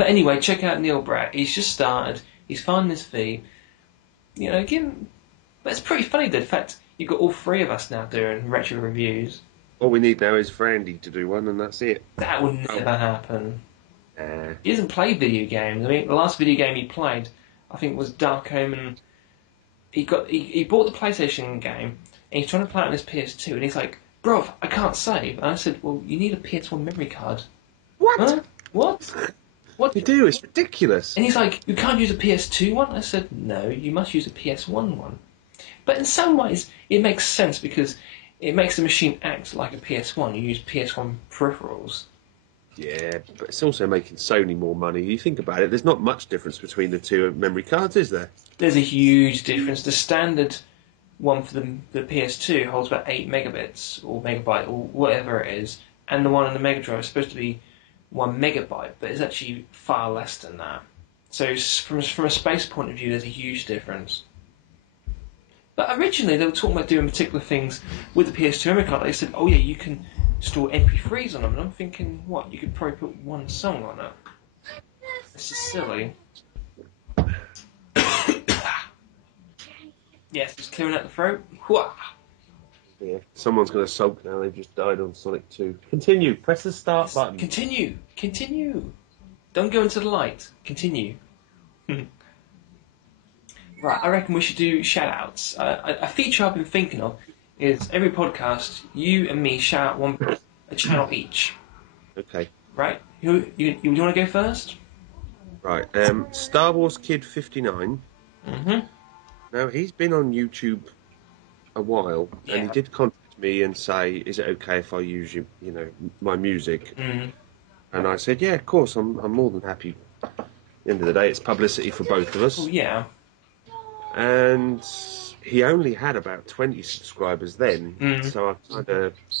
But anyway, check out Neil Bratt. He's just started. He's finding his feet. You know, give him... But it's pretty funny, the fact you've got all three of us now doing retro reviews. All we need now is for Andy to do one, and that's it. That would never happen. Nah. He doesn't play video games. I mean, the last video game he played, I think, was Dark Omen. He bought the PlayStation game, and he's trying to play it on his PS2, and he's like, "Bro, I can't save." And I said, "Well, you need a PS1 memory card." What? Huh? What? What? You do? It's ridiculous. And he's like, "You can't use a PS2 one?" I said, "No, you must use a PS1 one." But in some ways, it makes sense because it makes the machine act like a PS1. You use PS1 peripherals. Yeah, but it's also making Sony more money. You think about it, there's not much difference between the two memory cards, is there? There's a huge difference. The standard one for the PS2 holds about 8 megabits or megabyte or whatever it is, and the one on the Mega Drive is supposed to be 1 megabyte, but it's actually far less than that. So from a space point of view, there's a huge difference. But originally they were talking about doing particular things with the PS2 memory card. They said, "Oh yeah, you can store MP3s on them." And I'm thinking, what? You could probably put one song on it. This is silly. Yes, just clearing out the throat. Whoa. Yeah. Someone's going to sulk now, they've just died on Sonic 2. Continue, press the start button. Continue. Don't go into the light. Continue. Right, I reckon we should do shout-outs. A feature I've been thinking of is every podcast, you and me shout out a channel each. Okay. Right? You want to go first? Right, Star Wars Kid 59. Mm-hmm. Now, he's been on YouTube a while, Yeah. and he did contact me and say, "Is it okay if I use my music?" Mm-hmm. And I said, "Yeah, of course, I'm more than happy." At the end of the day, it's publicity for both of us. Oh, yeah. And he only had about 20 subscribers then, so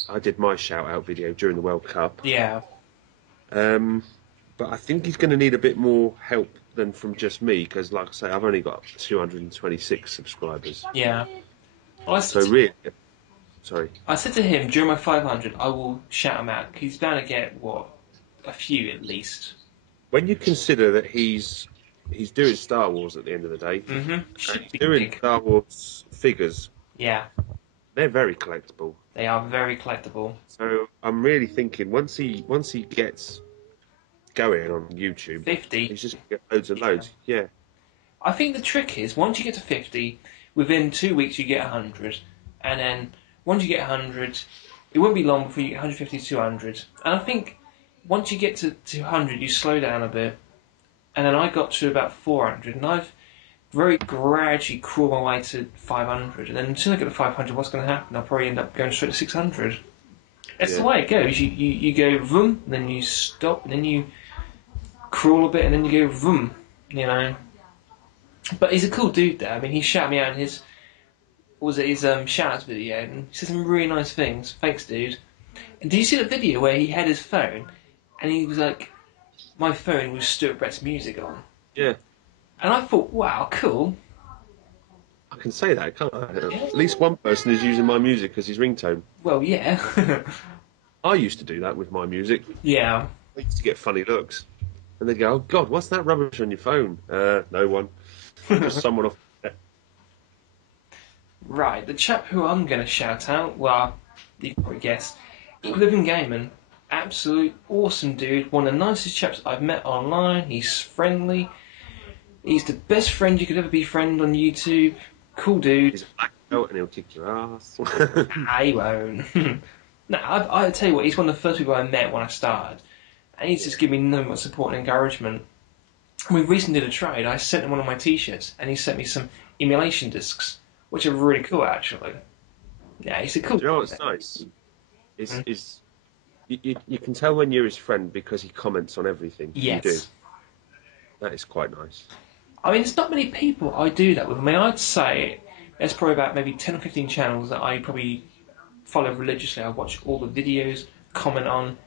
I did my shout-out video during the World Cup. Yeah. But I think he's going to need a bit more help than from just me, because, like I say, I've only got 226 subscribers. Yeah. Well, So really, sorry. I said to him, during my 500, I will shout him out. He's bound to get, a few at least. When you consider that he's doing Star Wars at the end of the day, Mm-hmm. he's doing big. Star Wars figures, Yeah. they're very collectible. They are very collectible. So I'm really thinking once he gets going on YouTube, 50. he's just going to get loads and loads. Yeah. I think the trick is, once you get to 50, within 2 weeks you get 100. And then, once you get 100, it won't be long before you get 150 to 200. And I think, once you get to 200, you slow down a bit. And then I got to about 400, and I've very gradually crawled my way to 500. And then until I get to 500, what's going to happen? I'll probably end up going straight to 600. That's the way it goes. You go vroom, then you stop, and then you crawl a bit, and then you go vroom, you know. But he's a cool dude there. I mean, he shouted me out in his shout-outs video, and he said some really nice things. Thanks, dude. And did you see the video where he had his phone, and he was like, my phone was Stuart Brett's music on? Yeah. And I thought, wow, cool. I can say that, can't I? Yeah. At least one person is using my music as his ringtone. Well, yeah. I used to do that with my music. Yeah. I used to get funny looks. And they'd go, "Oh, God, what's that rubbish on your phone?" No one. Just someone off. Right, the chap who I'm going to shout out, well, you can probably guess, Living Gaiman. Absolute awesome dude. One of the nicest chaps I've met online. He's friendly. He's the best friend you could ever befriend on YouTube. Cool dude. He's a black belt and he'll kick your ass. I won't. No, I tell you what, he's one of the first people I met when I started. And he's just given me nothing but support and encouragement. We recently did a trade. I sent him one of my t-shirts, and he sent me some emulation discs, which are really cool, actually. Yeah, he's a cool... Do you know what's nice? You can tell when you're his friend because he comments on everything. Yes. You do. That is quite nice. I mean, there's not many people I do that with. I mean, I'd say there's probably about maybe 10 or 15 channels that I probably follow religiously. I watch all the videos, comment on.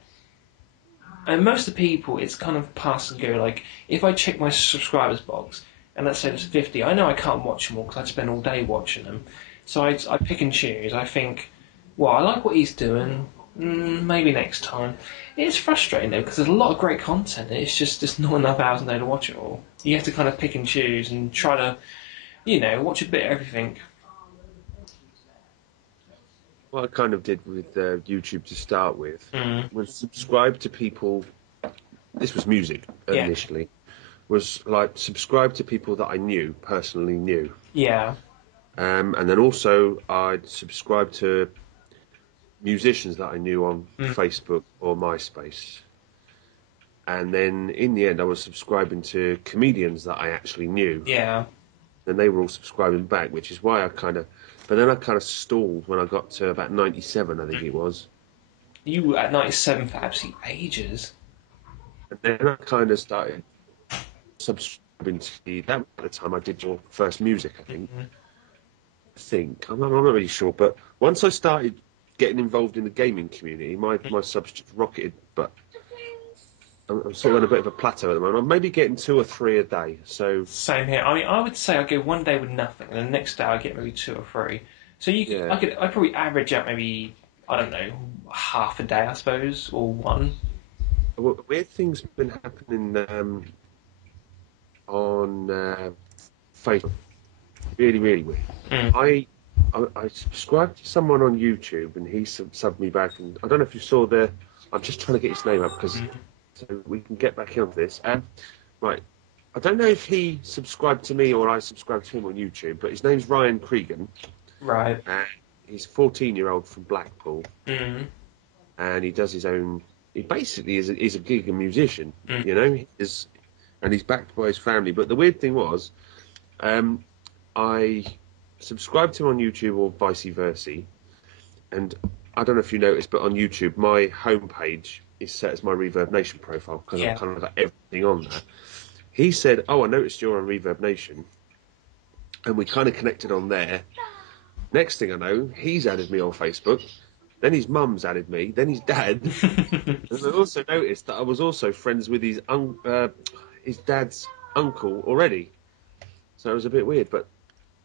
And most of the people, it's kind of pass and go. Like, if I check my subscribers box, and let's say there's 50, I know I can't watch them all because I'd spend all day watching them. So I pick and choose. I think, well, I like what he's doing. Maybe next time. It's frustrating though because there's a lot of great content. It's just not enough hours a day to watch it all. You have to kind of pick and choose and try to, watch a bit of everything. What I kind of did with YouTube to start with Mm. was subscribe to people. This was music Yeah. initially. Was like subscribe to people that I personally knew. Yeah. And then also I'd subscribe to musicians that I knew on Mm. Facebook or MySpace. And then in the end, I was subscribing to comedians that I actually knew. Yeah. And they were all subscribing back, which is why but then I kind of stalled when I got to about 97, I think it was. You were at 97 for absolute ages. And then I kind of started subscribing that was at the time I did your first music, I think. Mm. I'm not really sure, but once I started getting involved in the gaming community, my subs just rocketed. But I'm sort of on a bit of a plateau at the moment. I'm maybe getting 2 or 3 a day. So Same here. I mean, I would say I go one day with nothing, and the next day I get maybe 2 or 3. So yeah, I'd probably average out maybe, I don't know, half a day, I suppose, or one. weird things been happening on Facebook. Really, really weird. Mm. I subscribed to someone on YouTube, and he subbed me back. And I don't know if you saw the. I'm just trying to get his name up because Mm. so we can get back into this. Right. I don't know if he subscribed to me or I subscribed to him on YouTube, but his name's Ryan Cregan. Right. And he's a 14-year-old from Blackpool, Mm. and he does his own. He basically is a gig and musician, Mm. and he's backed by his family. But the weird thing was, I subscribed to him on YouTube or vice versa, and I don't know if you noticed, but on YouTube, my homepage is set as my Reverb Nation profile because I've Yeah. kind of got everything on there. He said, "Oh, I noticed you're on Reverb Nation," and we kind of connected on there. Next thing I know, he's added me on Facebook. Then his mum's added me. Then his dad. And I also noticed that I was also friends with his dad's uncle already. So it was a bit weird, but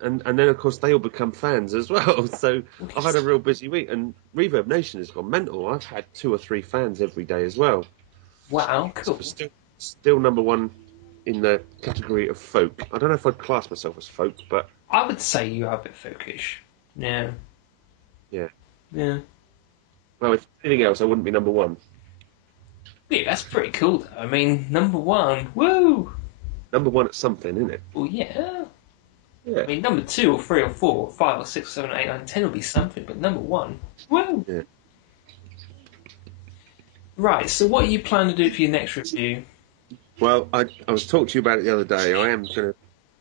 and then of course they all become fans as well. So I've had a real busy week, and Reverb Nation has gone mental. I've had 2 or 3 fans every day as well. Wow, So cool. still number one in the category of folk. I don't know if I'd class myself as folk, but I would say you are a bit folkish. Yeah. yeah. Yeah. Well, if anything else, I wouldn't be number one. Yeah, that's pretty cool though. I mean, number one, woo! Number one at something, isn't it? Well, yeah. Yeah. I mean, number 2 or 3 or 4 or 5 or 6 or 7 or 8 or 9, 10 will be something, but number one, woo! Yeah. Right, so what are you planning to do for your next review? Well, I was talking to you about it the other day. I am going to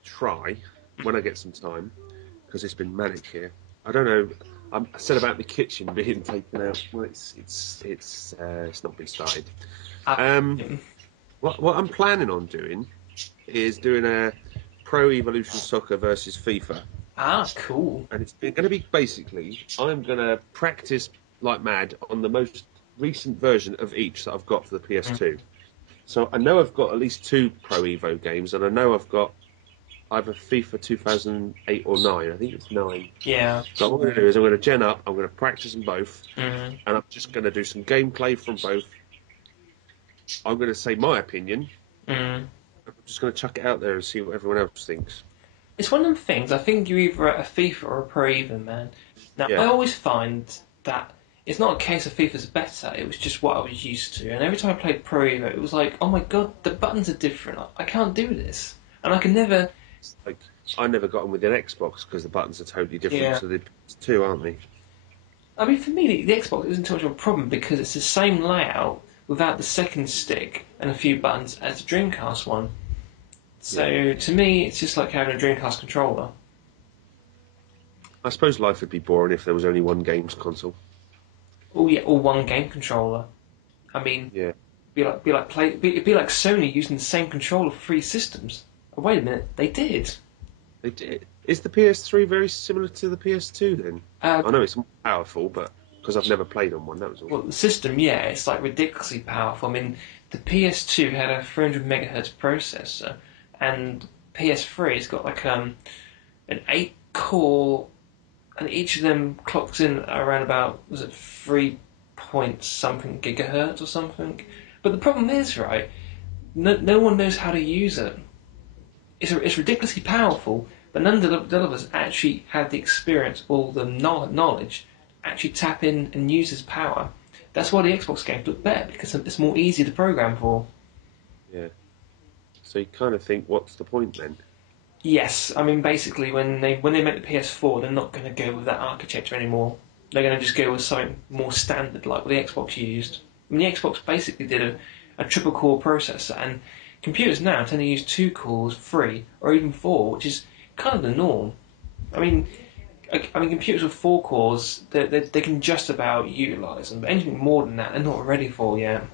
try when I get some time because it's been manic here. I don't know. I said about the kitchen being taken out. Well, it's not been started. Um, What I'm planning on doing is doing a Pro Evolution Soccer versus FIFA, cool. and it's going to be basically I'm going to practice like mad on the most recent version of each that I've got for the PS2. So I know I've got at least 2 Pro Evo games, and I know I've got either FIFA 2008 or 9. I think it's 9. Yeah. So what I'm going to do is I'm going to gen up, I'm going to practice them both, Mm. and I'm just going to do some gameplay from both. I'm going to say my opinion. Mm. I'm just going to chuck it out there and see what everyone else thinks. It's one of them things, I think you're either a FIFA or a Pro Even, man. Now, Yeah, I always find that it's not a case of FIFA's better, it was just what I was used to. And every time I played Pro Evo, it was like, oh my god, the buttons are different. I can't do this. And I can never... like I never got on with an Xbox because the buttons are totally different Yeah. to the PS2, aren't they? I mean, for me, the Xbox isn't too much of a problem because it's the same layout without the second stick and a few buttons as the Dreamcast one. So, to me, it's just like having a Dreamcast controller. I suppose life would be boring if there was only one games console. Oh yeah, or one game controller. I mean, Yeah, it'd be like Sony using the same controller for 3 systems. Oh, wait a minute, they did. they did. Is the PS3 very similar to the PS2 then? Uh, I know it's more powerful, but because I've never played on one, that was all. well, the system, yeah, it's like ridiculously powerful. I mean, the PS2 had a 300 megahertz processor, and PS3's got like an 8 core, and each of them clocks in around about, was it 3 point something gigahertz or something. But the problem is, right, no one knows how to use it. It's ridiculously powerful, but none of us actually had the experience or the knowledge actually tap in and use its power. That's why the Xbox games look better, because it's more easy to program for. Yeah. So you kind of think, what's the point then? Yes, I mean basically when they make the PS4, they're not going to go with that architecture anymore. They're going to just go with something more standard, like what the Xbox used. I mean, the Xbox basically did a triple core processor, and computers now tend to use 2 cores, 3, or even 4, which is kind of the norm. I mean, computers with 4 cores, they can just about utilise them, but anything more than that, they're not ready for yet.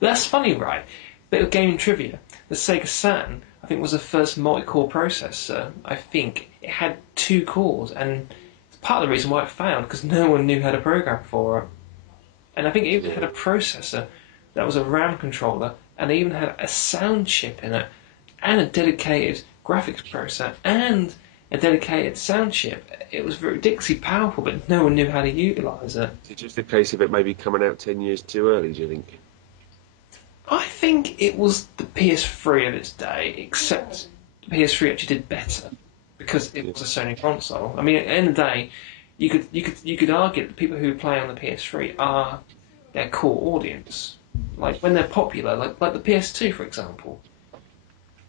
But that's funny, right? Bit of gaming trivia. The Sega Saturn, I think, was the first multi-core processor. I think it had 2 cores, and it's part of the reason why it failed, because no one knew how to program for it. And I think it even had a processor that was a RAM controller, and they even had a sound chip in it, and a dedicated graphics processor, and a dedicated sound chip. It was ridiculously powerful, but no one knew how to utilise it. Is it just a case of it maybe coming out 10 years too early, do you think? I think it was the PS3 of its day, except the PS3 actually did better because it was a Sony console. I mean, at the end of the day, you could argue that the people who play on the PS3 are their core audience. Like when they're popular, like the PS2, for example.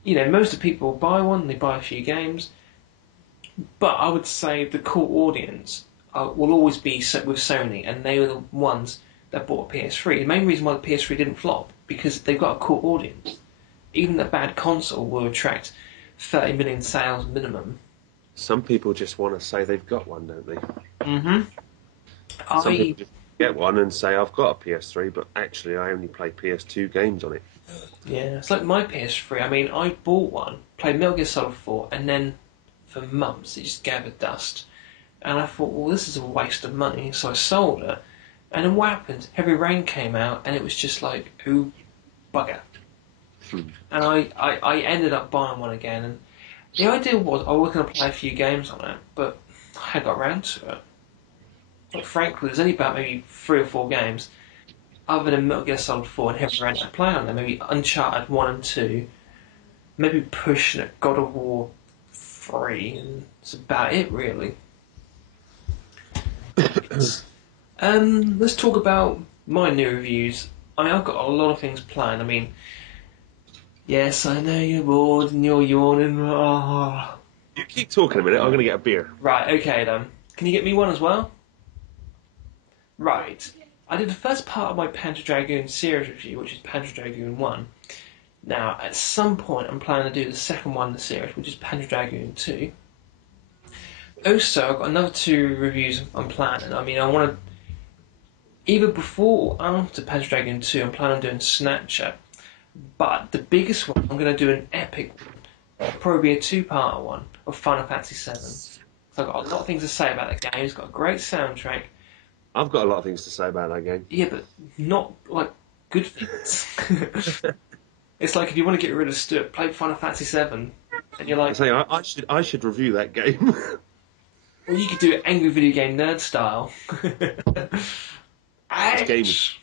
You know, most of the people buy one, they buy a few games, but I would say the core audience will always be with Sony, and they were the ones that bought a PS3. The main reason why the PS3 didn't flop, because they've got a core audience. Even a bad console will attract 30 million sales minimum. Some people just want to say they've got one, don't they? Mm-hmm. Some people just get one and say, I've got a PS3, but actually I only play PS2 games on it. Yeah, it's like my PS3. I mean, I bought one, played Metal Gear Solid 4, and then for months it just gathered dust. And I thought, well, this is a waste of money, so I sold it. And then what happened? Heavy Rain came out, and it was just like, ooh, bugger. And I ended up buying one again, and the idea was I was going to play a few games on it, but I hadn't got around to it. Like, frankly, there's only about maybe 3 or 4 games, other than Metal Gear Solid 4 and Heavy Rain, I play on there. Maybe Uncharted 1 and 2, maybe pushing it God of War 3, and that's about it, really. Let's talk about my new reviews. I mean, I've got a lot of things planned. I mean, yes, I know you're bored and you're yawning. Oh. You keep talking a minute, I'm going to get a beer. Right, okay then. Can you get me one as well? Right. I did the first part of my Panzer Dragoon series review, which is Panzer Dragoon 1. Now, at some point, I'm planning to do the second one in the series, which is Panzer Dragoon 2. Also, I've got another 2 reviews I'm planning. I mean, I want to... Either before or after Panzer Dragoon 2, I'm planning on doing Snatcher. But the biggest one, I'm going to do an epic one. It'll probably be a 2-part one of Final Fantasy 7. So I've got a lot of things to say about the game. It's got a great soundtrack. I've got a lot of things to say about that game. Yeah, but not, like, good things. It's like if you want to get rid of Stuart, play Final Fantasy 7, and you're like... I should review that game. Well, you could do it angry video game nerd style. This game is